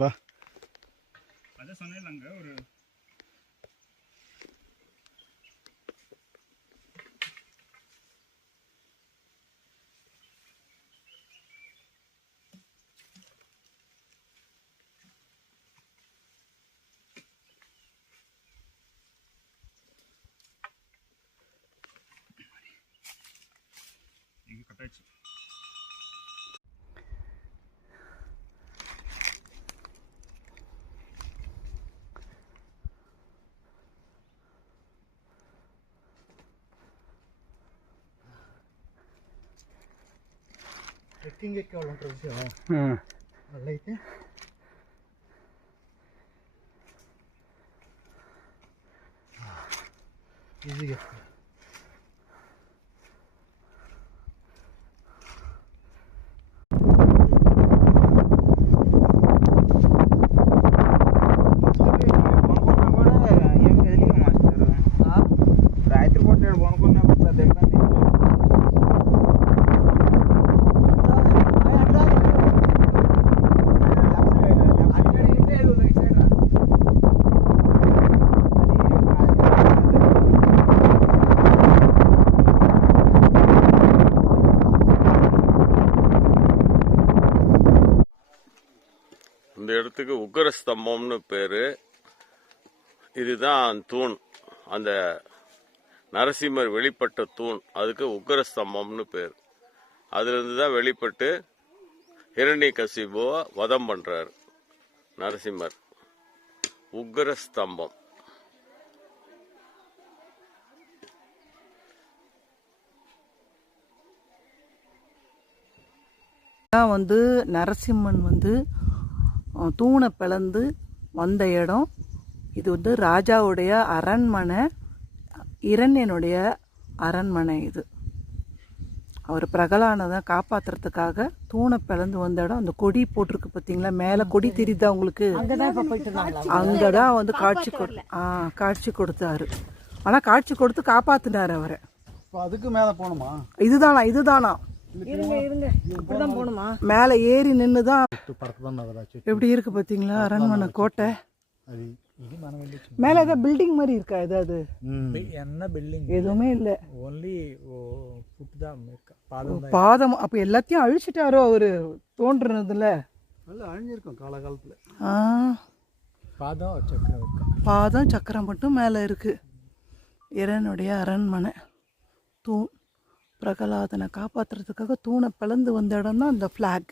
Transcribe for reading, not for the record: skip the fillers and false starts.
வா. அதான் சொன்னேன் அங்கே ஒரு இங்கே கட்டாச்சு. ಟ್ರೆಕ್ಕಿಂಗಕ್ಕೆ ಒಳ್ಳೆ ವಿಷಯ ಒಳ್ಳೈತೆ. ಈಸಿಗೆ இந்த இடத்துக்கு உக்கரஸ்தம்பம்னு பேரு. இதுதான் தூண், அந்த நரசிம்மர் வெளிப்பட்ட தூண், அதுக்கு உக்கரஸ்தம்பம்னு பேர். அதுல இருந்து தான் வெளிப்பட்டு ஹிரண்யகசிபுவை வதம் பண்றாரு நரசிம்மர். உக்கரஸ்தம்பம். வந்து நரசிம்மன் வந்து தூணை பிளந்து வந்த இடம் இது. வந்து ராஜாவுடைய அரண்மனை, இரண்யனுடைய அரண்மனை இது. அவர் பிரகலானதை காப்பாத்துறதுக்காக தூணை பிளந்து வந்த இடம். அந்த கொடி போட்டிருக்கு பார்த்தீங்களா, மேலே கொடி தெரியுதா உங்களுக்கு? அங்கதான் வந்து காட்சி கொடுத்தாரு. ஆனா காட்சி கொடுத்து காப்பாத்தினாரு அவரை. அதுக்கு மேல போகணுமா? இதுதானா போணுமா? மேல ஏறி நின்னுதான். எப்படி இருக்கு பாத்தீங்களா அரண்மனை கோட்டை? மேல ஏதாவது பில்டிங் மாதிரி இருக்கா? ஏதாவது என்ன பில்டிங் எதுவுமே இல்ல, ஓன்லி ஃபுட் தான் பாதம். அப்ப எல்லாத்தையும் அழிச்சிட்டாரோ அவரு தோன்றுனதுல? அழிஞ்சிருக்கும் காலகாலத்துல. பாதம் சக்கரம் மட்டும் மேல இருக்கு. இரனுடைய அரண்மனை தூண். பிரகலாதனை காப்பாற்றுறதுக்காக தூணை பிளந்து வந்த இடம் தான் அந்த ஃப்ளாக்.